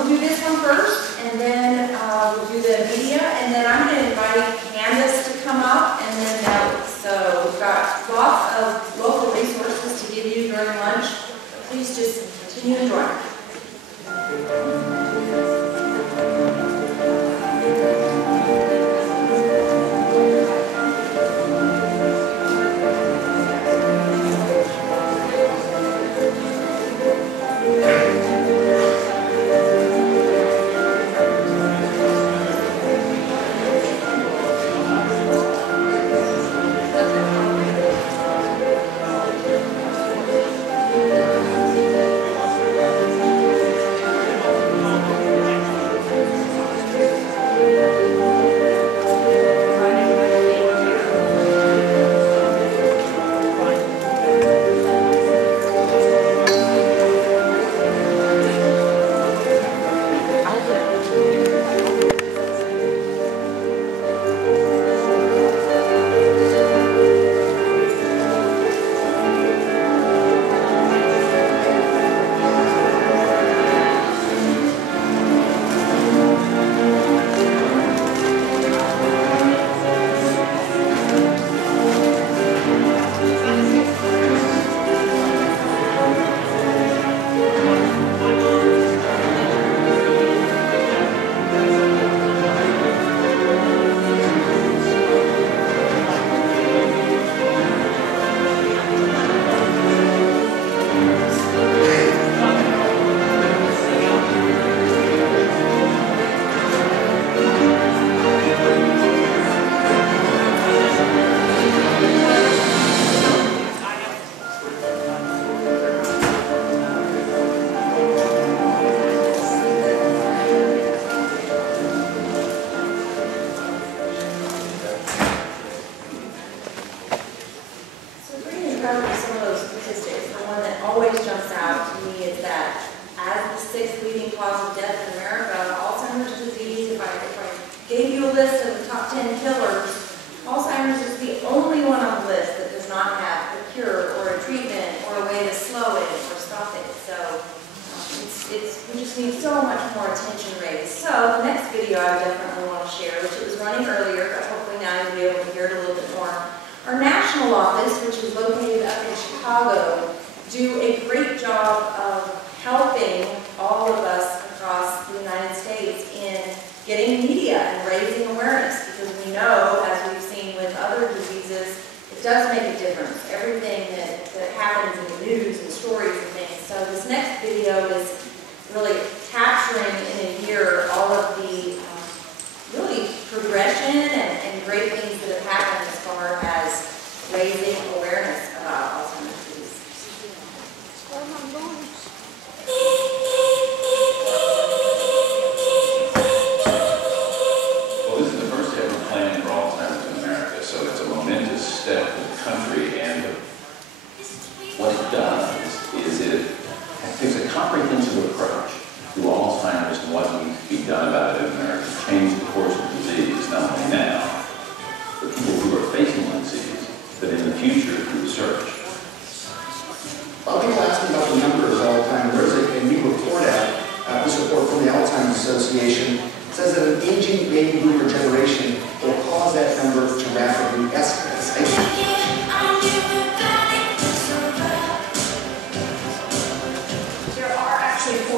We'll do this one first, and then we'll do the media, and then I'm going to invite Candyce to come up, and then Nellie. So we've got lots of local resources to give you during lunch. Please just continue to join.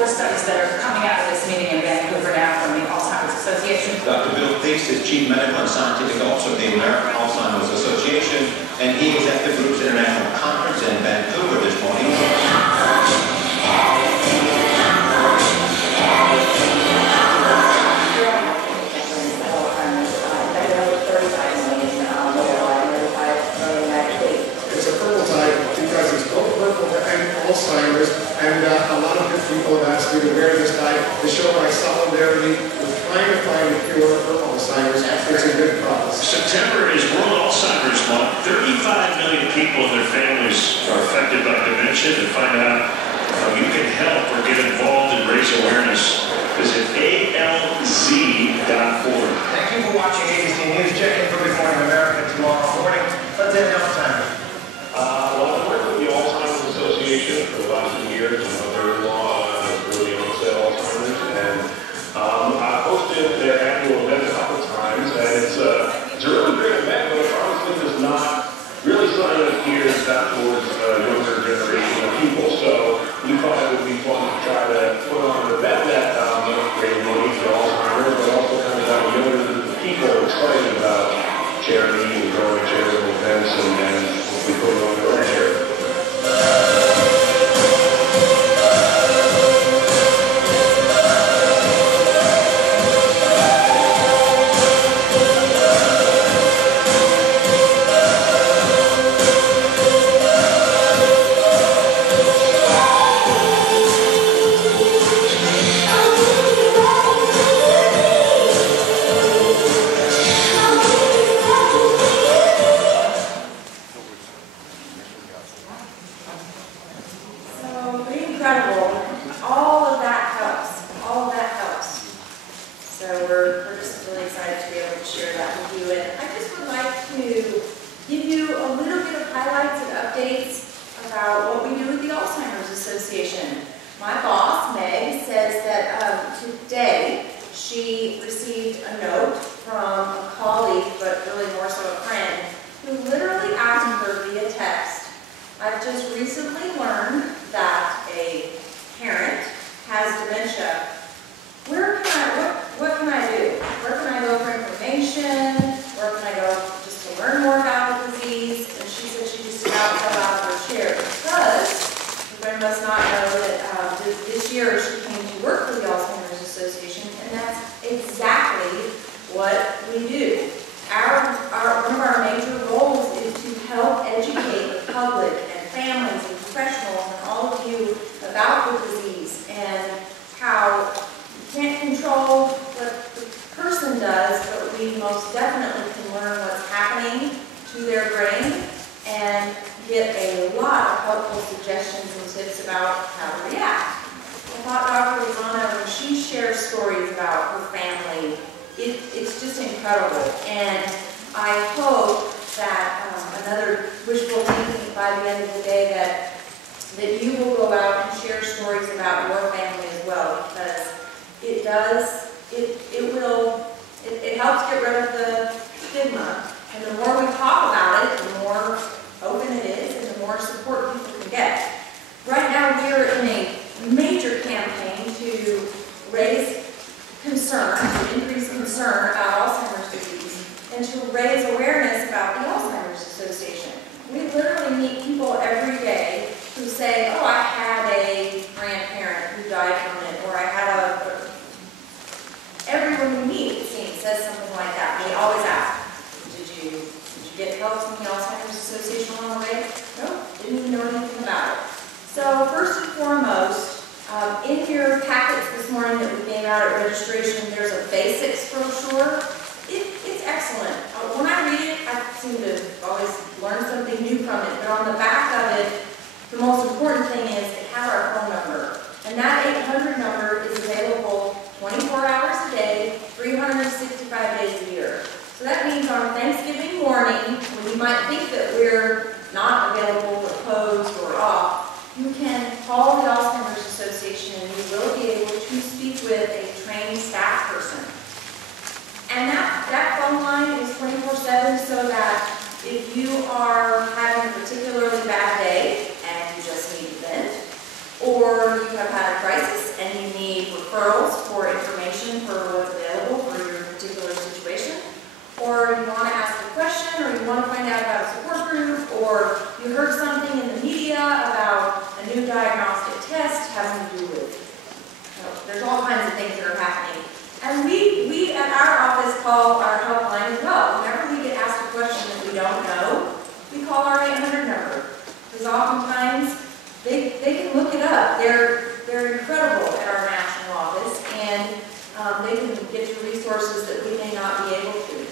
Studies that are coming out of this meeting in Vancouver now from the Alzheimer's Candyce is Chief Medical and Scientific Officer of the American Alzheimer's Association, and he is at the group's international conference in Vancouver this morning. It's a purple type because it's both purple and Alzheimer's, and a lot of different people have asked me to wear this type to show my solidarity with trying to find a cure for Alzheimer's. It's a good cause. September is World Alzheimer's Month. 35 million people and their families are affected by dementia. To find out how you can help or get involved and raise awareness, visit alz.org. Thank you for watching ABC News. Check in for Good Morning America tomorrow morning. Let's end now time. Well, I've worked with the Alzheimer's Association for the last 2 years. My mother-in-law has really onset Alzheimer's, and I've hosted their annual event a couple times, and it's a really great event, but honestly does not really sign up gears that towards a younger generation of people. So we thought it would be fun to try to put on an event that raise money for Alzheimer's, but also kind of got younger people excited about charity and growing charitable events, and we put it on the right here. or you need referrals for information for what's available for your particular situation, call our helpline as well. Whenever we get asked a question that we don't know, we call our 800 number. Because oftentimes, they can look it up. They're incredible at our national office, and they can get you resources that we may not be able to.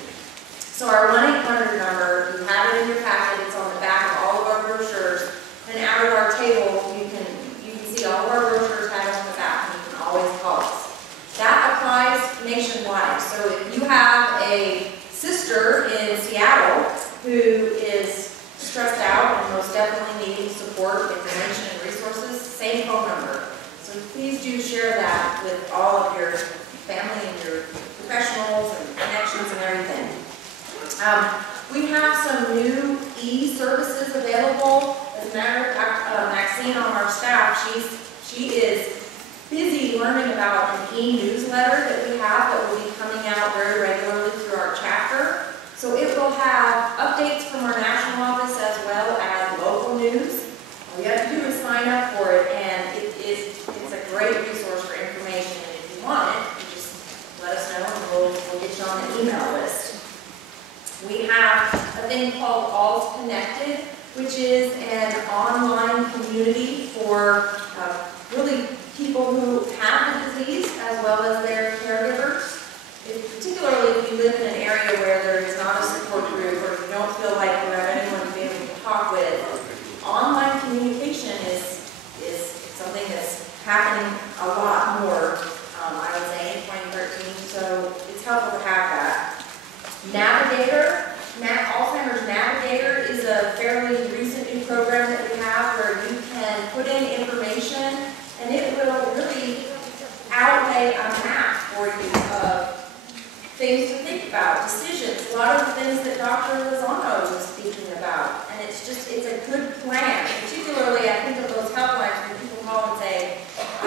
So our 1-800 number, you have it in your packet, it's on the back of all of our brochures, and out of our table, you can see all of our brochures have it on the back, and you can always call us. That applies nationwide. So if you have a sister in Seattle who is stressed out and most definitely needing support, information, and resources, same phone number. So please do share that with all of your family and your professionals and connections and everything. We have some new e-services available. As a matter of fact, Maxine on our staff, she is busy learning about an e-newsletter that we have that will be coming out very regularly through our chapter. So it will have updates from our national office as well as local news. All you have to do is sign up for it, and it's a great resource for information. And if you want it, you just let us know and we'll get you on the email list. We have a thing called All's Connected, which is an online community for really people who have the disease as well as their caregivers. Particularly if you live in an area where there is not a support group or you don't feel like you have anyone to be able to talk with, online communication is something that's happening a lot more, I would say, in 2013, so it's helpful to have that. Navigator, Alzheimer's Navigator is a fairly recent new program that we have where you can put in information and it will really outlay a map for you of things to think about, decisions, a lot of the things that Dr. Lozano was speaking about. And it's a good plan. Particularly, I think of those helplines when people call and say, I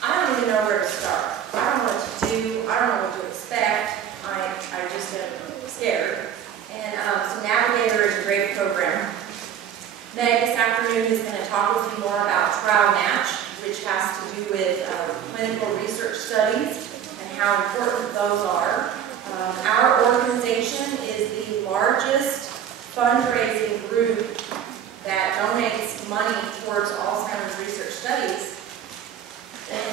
don't even know where to start. I don't know what to do. I don't know what to expect. I just am scared. And so Navigator is a great program. Meg this afternoon is going to talk with you more about Trial Match, which has to do with clinical research studies and how important those are. Our organization is the largest fundraising group that donates money towards Alzheimer's research studies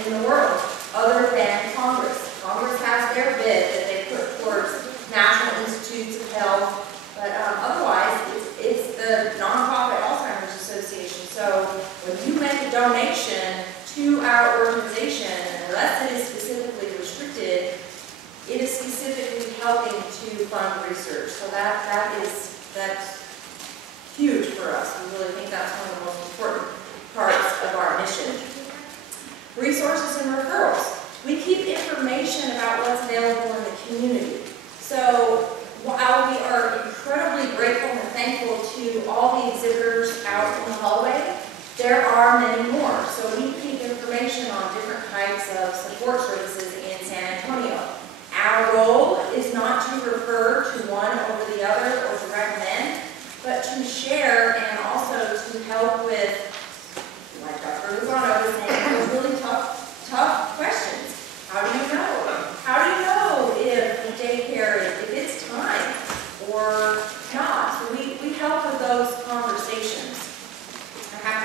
in the world, other than Congress. Congress has their bid that they put towards National Institutes of Health, but otherwise it's the nonprofit Alzheimer's Association. So when you make a donation to our organization, unless it is specifically restricted, it is specifically helping to fund research. So that's huge for us. We really think that's one of the most important parts of our mission. Resources and referrals. We keep information about what's available in the community. So while we are incredibly grateful and thankful to all the exhibitors out in the hallway, there are many more. So we keep information on different types of support services in San Antonio. Our role is not to refer to one over the other or to recommend, but to share and also to help with, like Dr. Lozano was saying, those really tough questions. How do you know? How do you know if the daycare if it's time or not? So we help with those conversations. I'm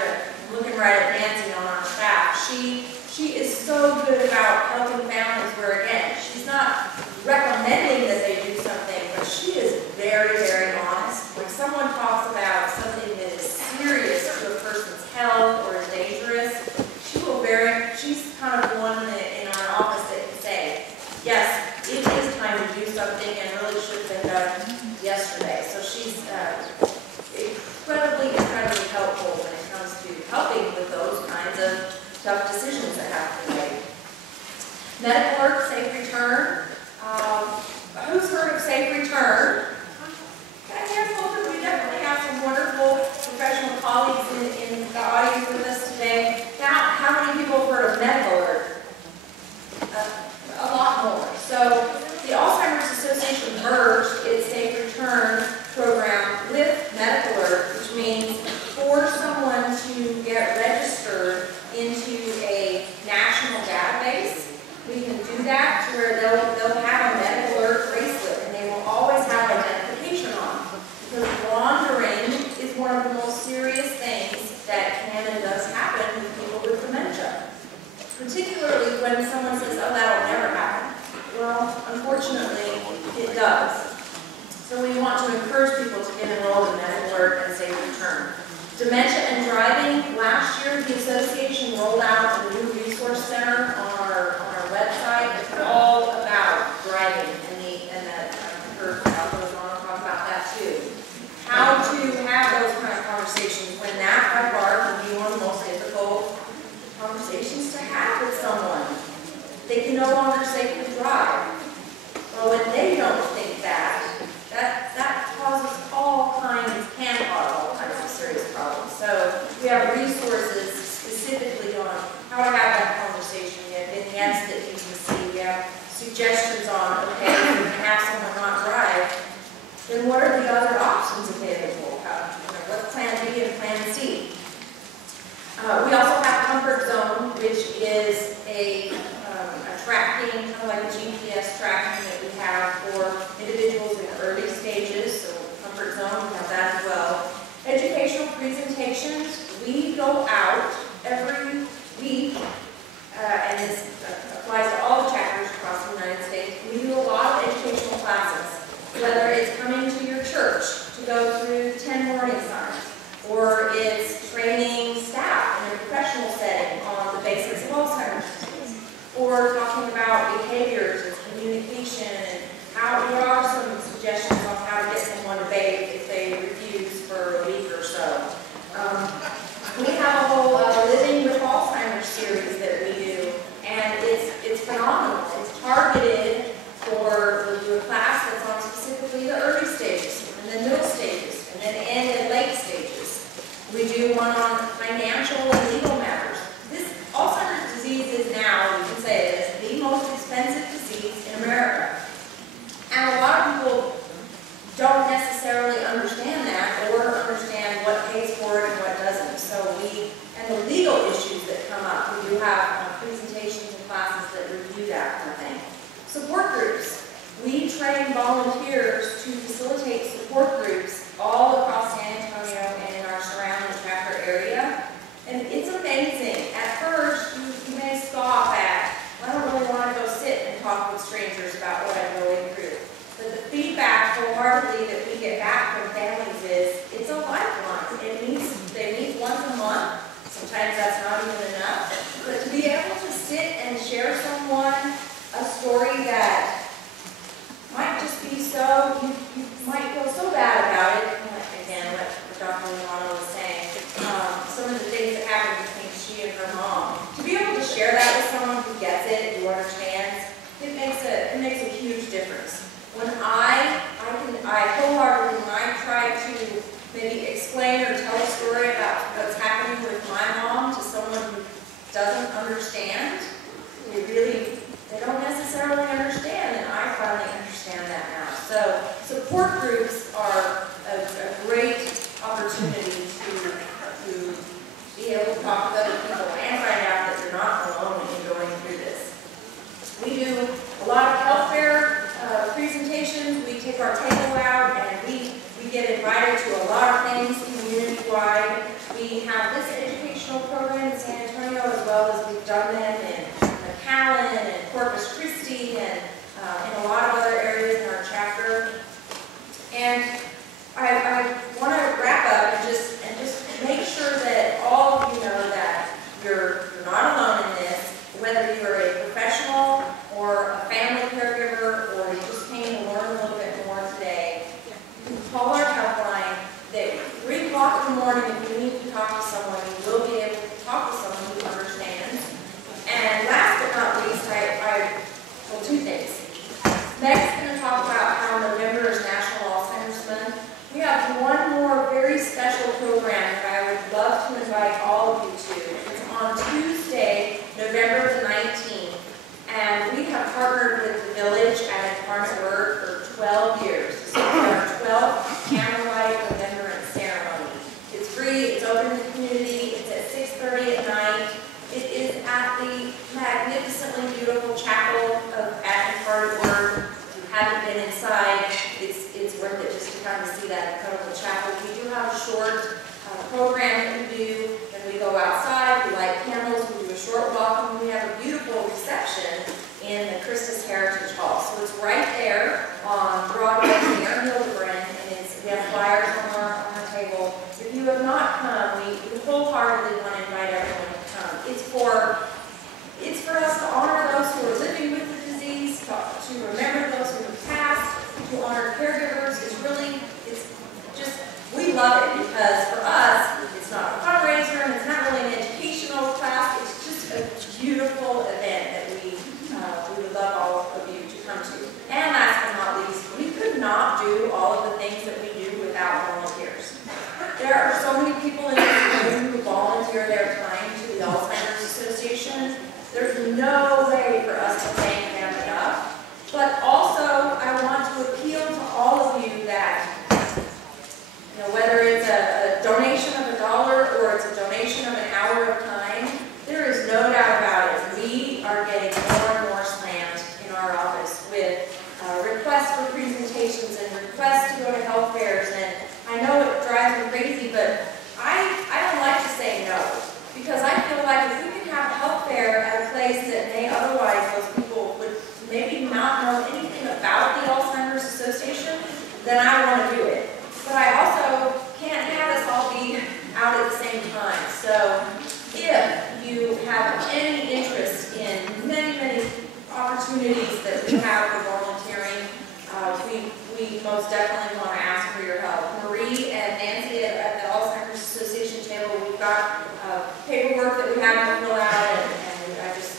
looking right at Nancy on our staff. She is so good about helping families where, again, she's not recommending that they do something, but she is very, very honest. When someone talks about something that is serious to a person's health or is dangerous, she's kind of the one in our office that can say, yes, it is time to do something and really should have been done yesterday. So she's incredibly helpful when it comes to helping with those kinds of tough decisions that have to be made. Medical work, safe return. Who's heard of safe return? Can I hear folks? We definitely have some wonderful professional colleagues in the audience with us today. Now, how many people have heard of medical work? A lot more. So the Alzheimer's Association merged its safe return program with medical work, which means for someone to get registered into a national database, we can do that Dementia and driving. Last year, the association rolled out a new resource center on our website. It's all about driving, and that I've heard others want to talk about that too. How to have those kind of conversations when that by far can be one of the most difficult conversations to have with someone. They can no longer safely drive. Well, when they don't think that causes can cause all kinds of serious problems. So we have resources specifically on how to have that conversation. We have vignettes that you can see. We have suggestions on, okay, if you can have someone not drive, then what are the other options available? What's plan B and plan C? We also have Comfort Zone, which is a tracking, kind of like a GPS tracking that we have for individuals in early stages. So Comfort Zone, we have that as well. Educational presentations, we go out every week, and this applies to all the chapters across the United States. We do a lot of educational classes, whether it's coming to your church to go through 10 warning signs, or it's training staff in a professional setting on the basics of Alzheimer's disease, or talking about behaviors and communication, and what are some suggestions on how to get someone to bathe if they refuse for a week or so. We have a whole Living with Alzheimer's series that we do, and it's phenomenal. It's targeted for, we'll do a class that's on specifically the early stages, and then middle stages, and then end and late stages. We do one on financial and legal matters. This Alzheimer's disease is now, you can say it is, the most expensive disease in America. And a lot of people don't necessarily understand that or understand what pays for it and what doesn't. So and the legal issues that come up, we do have presentations and classes that review that kind of thing. Support groups. We train volunteers to facilitate support groups all across San Antonio and in our surrounding chapter area. And it's amazing. At first, you may scoff at, I don't really want to go sit and talk with strangers about what I'm going through. But the feedback wholeheartedly that we get back from families is, it's a lifeline. They meet once a month. Sometimes that's not even enough. But to be able to sit and share someone a story that might just be so, you might feel so bad about it. Again, what Dr. Alamo was saying, some of the things that happened between she and her mom. To be able to share that with someone who gets it, who understands, it makes a huge difference. When I wholeheartedly, when I try to maybe explain or tell a story about what's happening with my mom to someone who doesn't understand, they don't necessarily understand, and I finally understand that now. So support groups are a great opportunity to be able to talk with other people and find out that you're not alone in going through this. We do a lot of health fair presentations. We take our table out and we get invited to a lot of things community-wide. We have this educational program in San Antonio, as well as we've done them in McAllen and Corpus Christi and in a lot of other areas in our chapter. And I want to wrap up and just make sure that all of you know that you're not alone in this, whether you're a professional or a family caregiver, or you just came to learn a little bit more today. You can call our helpline. At 3 o'clock in the morning, if you need to talk to someone, you will be able to talk to someone who understands. And last but not least, well, 2 things. Meg's going to talk about how November is National Alzheimer's Month. We have one more very special program that I would love to invite all of you to. It's on Tuesday, November the 19th. And we have partnered with the Village at Incarnate Word for 12 years. So we have our 12th candlelight remembrance ceremony. It's free, it's open to the community, it's at 6:30 at night. It is at the magnificently beautiful chapel at Incarnate Word. If you haven't been in to remember those who have passed, to honor caregivers. It's just, we love it because for us, it's not a fundraiser and it's not really an educational class. It's just a beautiful event that we would love all of you to come to. And last but not least, we could not do all of the things that we do without volunteers. There are so many people in this room who volunteer their time to the Alzheimer's Association. There's no way for us to thank them enough. But also, I want to appeal to all of you that, whether it's a donation of $1 or it's a donation of an hour of time, there is no doubt about it. We are getting more and more slammed in our office with requests for presentations and requests to go to health fairs. And I know it drives me crazy, but I don't like to say no. Because I feel like if we can have a health fair at a place that may otherwise those people would maybe not know anything about the Alzheimer's Association, then I want to do it. But I also can't have us all be out at the same time. So if you have any interest in many opportunities that we have for volunteering, we most definitely want to ask for your help. Marie and Nancy at the Alzheimer's Association table, we've got paperwork that we have to fill out, and I just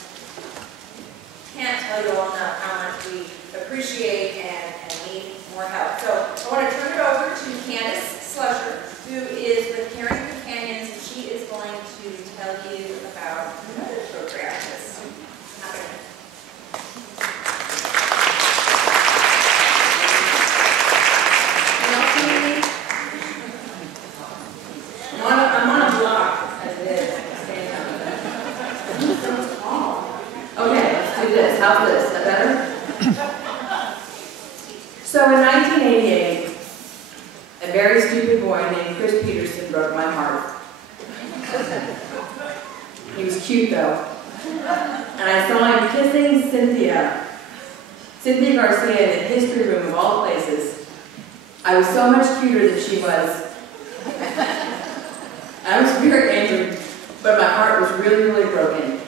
can't tell you all enough how much we appreciate and need more help. So I want to turn it over to Candyce Slusher, who is with Caring Companions, and she is going to tell you about another program that's happening. I'm on a block as it is. Okay, let's do this. How's this? Is that better? So in 1988, a very stupid boy named Chris Peterson broke my heart. He was cute though. And I saw him kissing Cynthia Garcia in the history room of all places. I was so much cuter than she was. I was very angry, but my heart was really broken.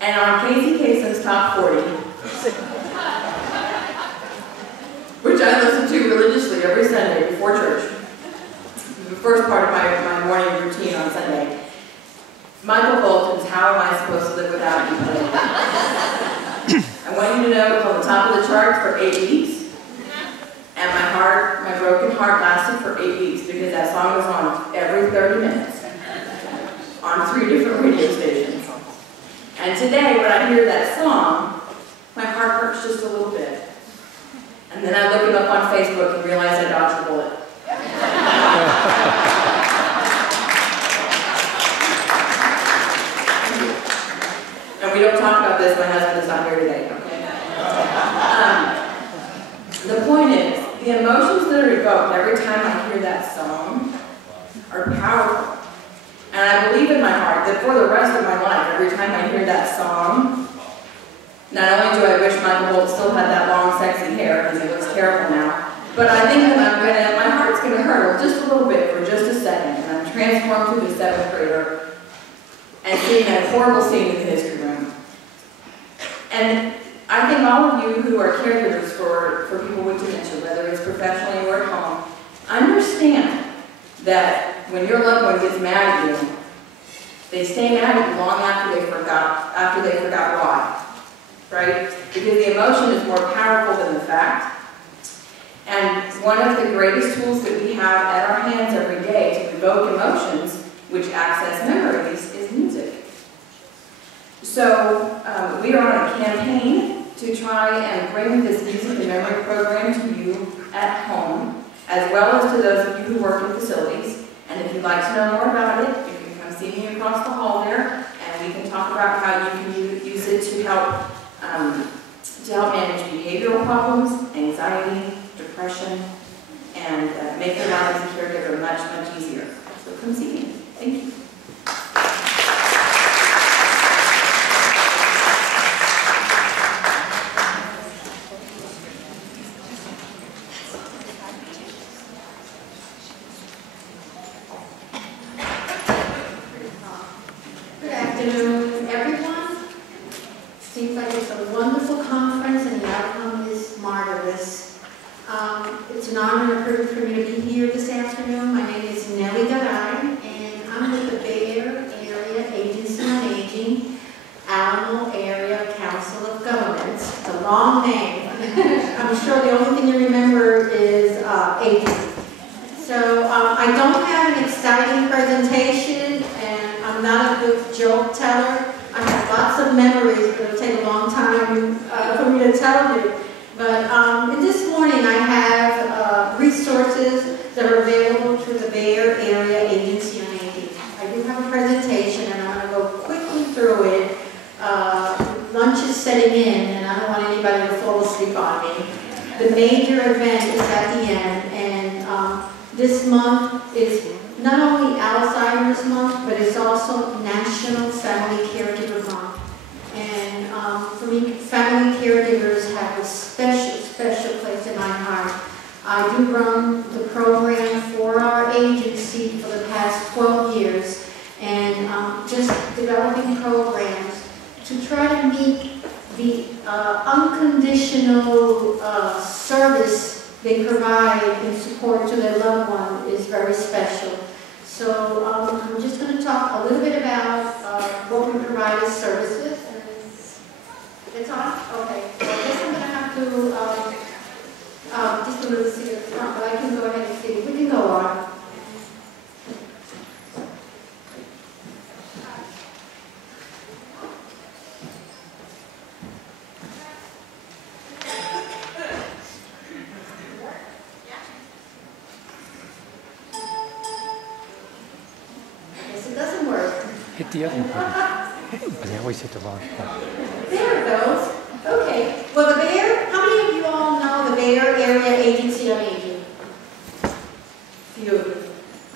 And on Casey Kasem's Top 40, which I listen to religiously every Sunday before church, the first part of my morning routine on Sunday, Michael Bolton's How Am I Supposed to Live Without You? I want you to know it was on the top of the charts for 8 weeks. And my broken heart lasted for 8 weeks because that song was on every 30 minutes on 3 different radio stations. And today, when I hear that song, my heart hurts just a little bit. And then I look it up on Facebook and realize I dodged a bullet. And we don't talk about this, my husband is not here today, okay? The point is, the emotions that are evoked every time I hear that song are powerful. And I believe in my heart that for the rest of my life, every time I hear that song, not only do I wish Michael Bolt still had that long, sexy hair, because it looks terrible now, but I think that my heart's going to hurt just a little bit for just a second, and I'm transformed to the 7th grader and seeing that horrible scene in the history room. And I think all of you who are caregivers for people with dementia, whether it's professionally or at home, understand that when your loved one gets mad at you, they stay mad at you long after they forgot why, right? Because the emotion is more powerful than the fact. And one of the greatest tools that we have at our hands every day to evoke emotions, which access memories, is music. So we are on a campaign to try and bring this music and memory program to you at home, as well as to those of you who work in facilities. And if you'd like to know more about it, you can come see me across the hall there, and we can talk about how you can use it to help manage behavioral problems, anxiety, depression, and make your life as a caregiver much easier. So come see me. Thank you. Good afternoon, everyone. Seems like it's a wonderful conference, and the outcome It's an honor and a privilege for me to be here this afternoon. My name is Nellie Garay, and I'm with the Bay Area Agency on Aging, Alamo Area Council of Governments. It's a long name. I'm sure the only thing you remember is agency. So I don't have an exciting presentation, and I'm not a good joke teller. I have lots of memories, but it'll take a long time for me to tell you. But this morning I have resources that are available through the Bay Area Agency on Aging. I do have a presentation, and I'm going to go quickly through it. Lunch is setting in, and I don't want anybody to fall asleep on me. The major event is at the end, and this month is not only Alzheimer's month, but it's also National Family Caregiver Month. And for me, family caregivers have a special place in my heart. I do run the program for our agency for the past 12 years, and just developing programs to try to meet the unconditional service they provide in support to their loved one is very special. So I'm just going to talk a little bit about what we provide as services. It's on? Okay. So I guess I'm going to have to just a little see at the front, but I can go ahead and see. We can go on. Hit the other one. But I always hit the wrong one. There it goes. Okay. Well, how many of you all know the Bay Area Agency on Aging? Few of you.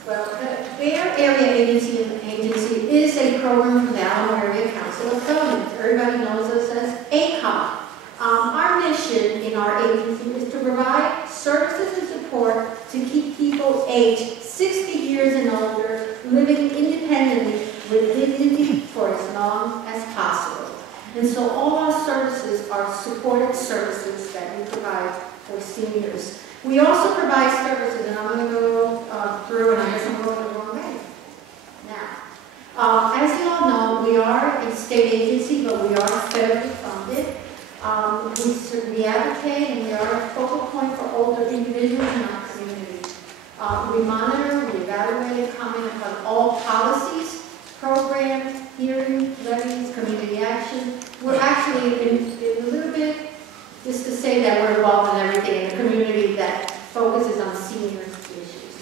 Well, the Bay Area Agency is a program from the Alamo Area Council of Governments. Everybody knows us as ACOG. Our mission in our agency is to provide services and support to keep people aged 60 years and older living independently with dignity for as long as possible. And so all our services are supported services that we provide for seniors. We also provide services, and I'm going to go through, and I guess I'm going the wrong way. Now, as you all know, we are a state agency, but we are federally funded. We advocate, and we are a focal point for older individuals in our community. We monitor, we evaluate, and comment upon all policies, programs, hearings, levies, community action. We're actually in a little bit, just to say that we're involved in everything in the community that focuses on seniors issues.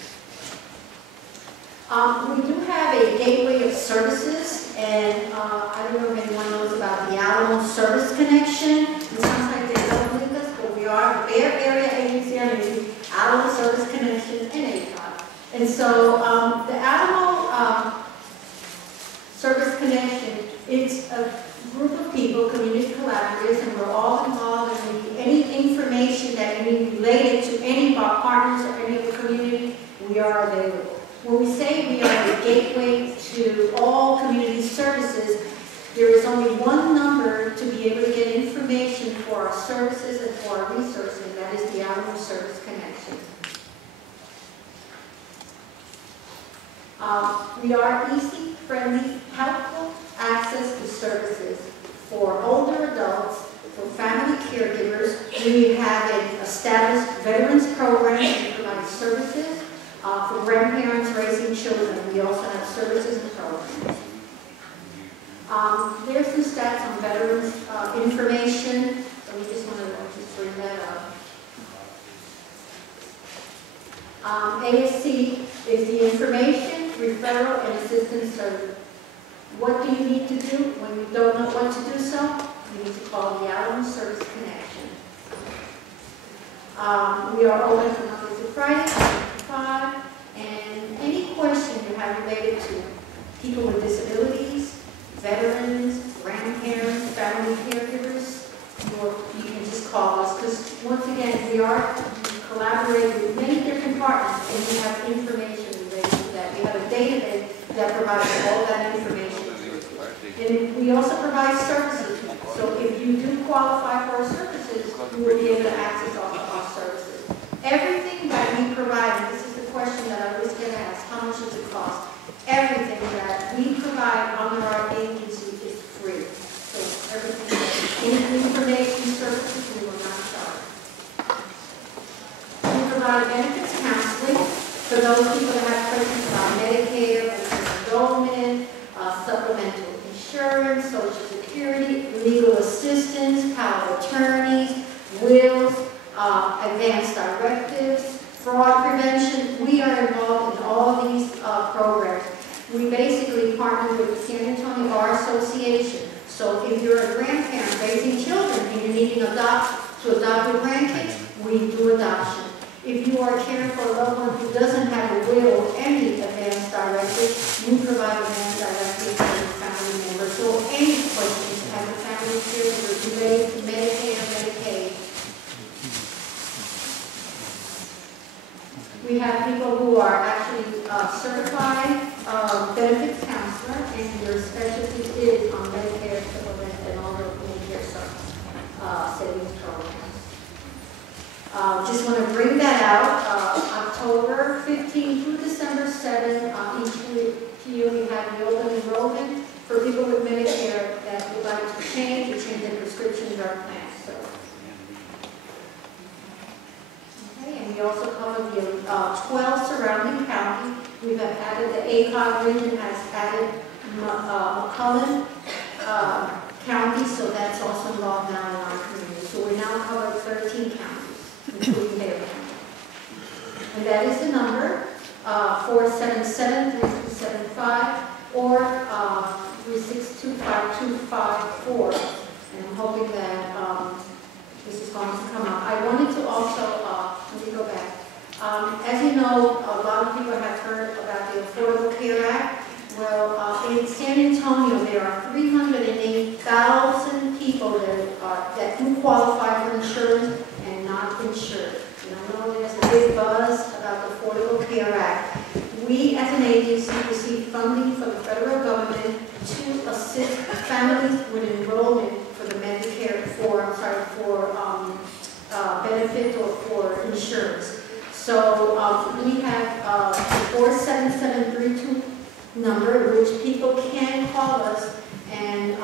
We do have a gateway of services, and I don't know if anyone knows about the Alamo Service Connection. And sometimes they don't believe us, but we are the Bay Area Agency on Aging, Alamo Service Connection, and ACOG. And so the Alamo Service Connection, it's a group of people, community collaborators, and we're all involved in any information that you need related to any of our partners or any of the community, we are available. When we say we are the gateway to all community services, there is only one number to be able to get information for our services and for our resources, and that is the Alamo Service Connection. We are easy, friendly, helpful access to services for older adults, for family caregivers. We have an established veterans program that provides services for grandparents raising children. We also have services and programs. There's some stats on veterans information, so we just want to just bring that up. ASC is the Information, Referral, and Assistance Service. What do you need to do when you don't know what to do so? You need to call the Alamo Service Connection. We are open from Monday to Friday, 9 to 5, and any question you have related to people with disabilities, veterans, grandparents, family caregivers, you can just call us, because once again, we are collaborating with many different partners, and we have information related to that. We have a database that provides all that information. And we also provide services. So if you do qualify for our services, you will be able to access all of our services. Everything provide benefits counseling for those people that have questions about Medicare, enrollment, supplemental insurance, Social Security, legal assistance, power of attorneys, wills, advanced directives, fraud prevention. We are involved in all of these programs. We basically partner with the San Antonio Bar Association. So if you're a grandparent raising children and you're needing to adopt your grandkids, we do adoption. If you are caring for a loved one who doesn't have a will or any advanced directive, we provide advanced directives for your family members. So any questions as a family caregiver related to Medicare, Medicaid. We have people who are actually certified benefits counselor, and their specialty is on Medicare, supplement, and all the Medicare savings programs. Just want to bring that out. October 15 through December 7, each year we have the open enrollment for people with Medicare that would like to change their prescription drug plans. So. Okay, and we also cover the 12 surrounding counties. We have added the ACOG region, has added McCullen County, so that's also involved now in our community. So we now cover 13 counties, including their county. And that is the number, 477-3275 or 362-5254. And I'm hoping that this is going to come up. I wanted to also, let me go back. As you know, a lot of people have heard about the Affordable Care Act. Well, in San Antonio, there are 308,000 people that do qualify for insurance and not insured. And I know there's a big buzz about the Affordable Care Act. We, as an agency, receive funding from the federal government to assist families with enrollment for the Medicare, for benefit or for insurance. So we have a 47732 number, which people can call us, and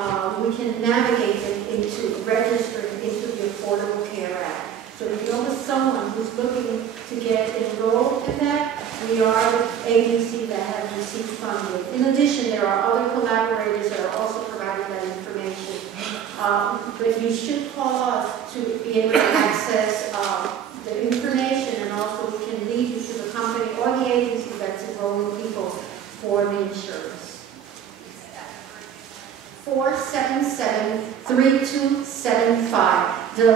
we can navigate them into registering into the Affordable Care Act. So if you know of someone who's looking to get enrolled in that, we are the agency that has received funding. In addition, there are other collaborators that are also providing that information. But you should call us to be able to access the information, and also we can lead you to the company or the agency that's enrolling people for the insurance. 477-3275. The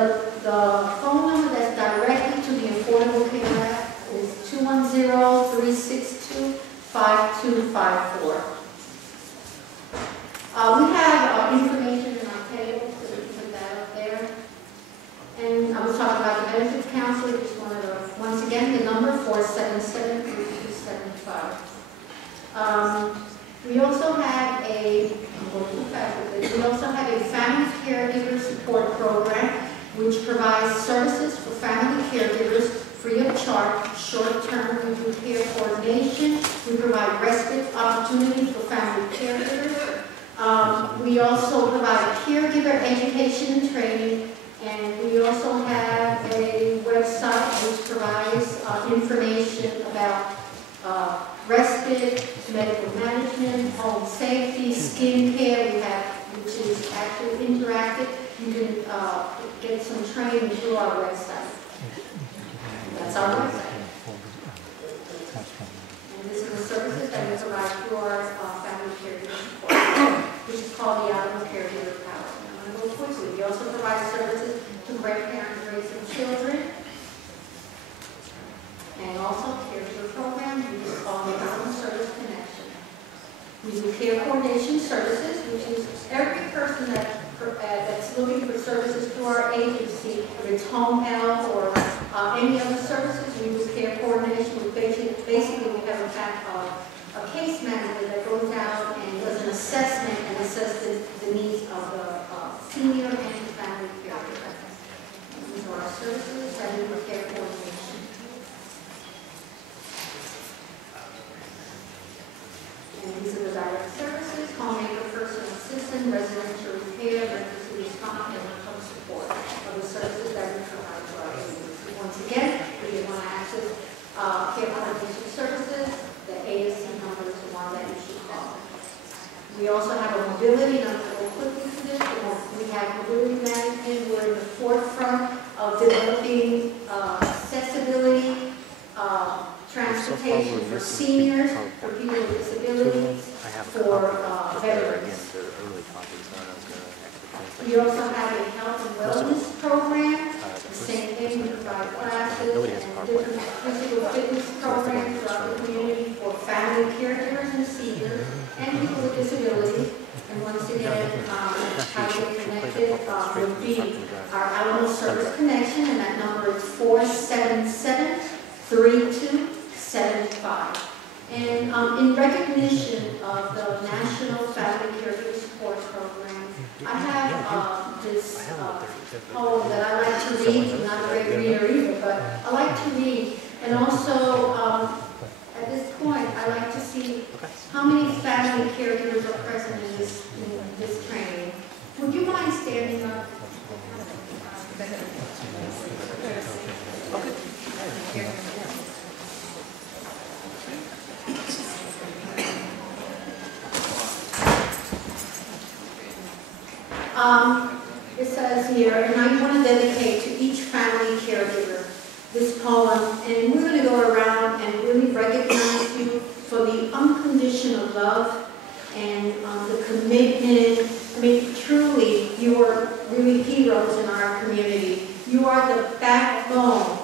phone number that's directly to the Affordable Care Act is 210-362-5254. We have information in our table, so we can put that up there. And I was talking about the benefits counselor. Just wanted to, once again, the number 477-3275. We also have a family caregiver support program, which provides services for family caregivers free of charge, short-term. We do care coordination. We provide respite opportunities for family caregivers. We also provide caregiver education and training. And we also have a website which provides information about respite, medical management, home safety, skin care. We have, which is actually interactive. You can get some training through our website. That's our website. And this is the services that we provide through our family caregiver support, which is called the Alamo Caregiver Power. I'm going to go quickly. We also provide services to grandparents raising children, and also caregiver programs, which is called the Alamo Service Connection. We do care coordination services, which is every person that's looking for services through our agency, whether it's home health or any other services. We do care coordination. Basically, we have a case manager that goes out and does an assessment and assesses the needs of the senior and family caregiver. These are our services that we do care coordination. And these are the direct services: homemaker, personal assistant, residential repair, emergency response, and home support are the services that we provide to our agency. Once again, if you want to access transportation for seniors, for people with disabilities, for veterans. We also have a health and wellness program. The same thing, we provide classes and different physical fitness programs throughout the community for family caregivers and seniors and people with disabilities. And once again, how we're connected would be our Alamo Service Connection, and that number is 477-3275. And in recognition of the National Family Caregiver Support Program, I have this poem that I like to read. I'm not a great reader either, but I like to read. And also, at this point, I like to see how many family caregivers are present in this training. Would you mind standing up? It says here, and I want to dedicate to each family caregiver this poem, and we're going to go around and really recognize you for the unconditional love and the commitment. I mean, truly, you are really heroes in our community. You are the backbone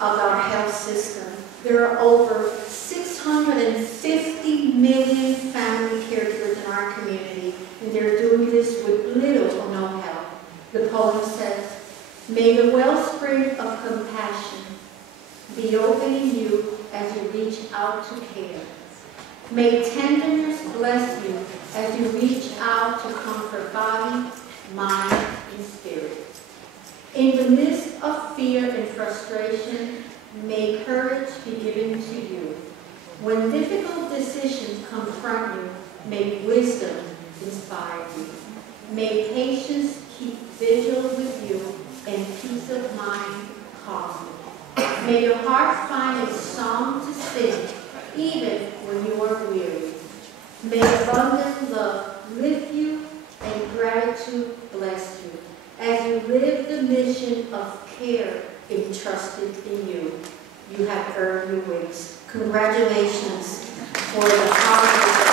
of our health system. There are over 650 million family caregivers in our community, and they're doing this with little or no help. The poem says, may the wellspring of compassion be open in you as you reach out to care. May tenderness bless you as you reach out to comfort body, mind, and spirit. In the midst of fear and frustration, may courage be given to you. When difficult decisions confront you, may wisdom inspire you. May patience keep vigil with you and peace of mind calm you. May your heart find a song to sing even when you are weary. May abundant love lift you and gratitude bless you as you live the mission of care entrusted in you. You have earned your wings. Congratulations for the honors.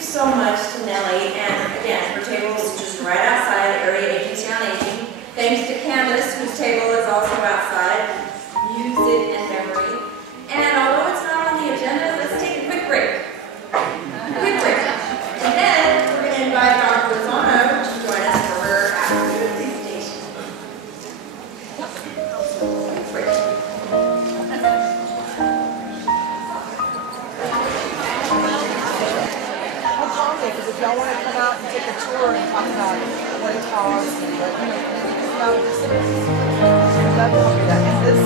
So much to Nellie, and again, her table is just right outside Area Agency on Aging. Thanks to Candyce, whose table is also outside, music and memory. And although it's not on the agenda, let's take a quick break. And then we're going to invite Dr. Lozano to join us for her afternoon presentation. Quick break. Because if y'all want to come out and take a tour and talk about what it costs and what, about the citizens, we'd love to do that. And this,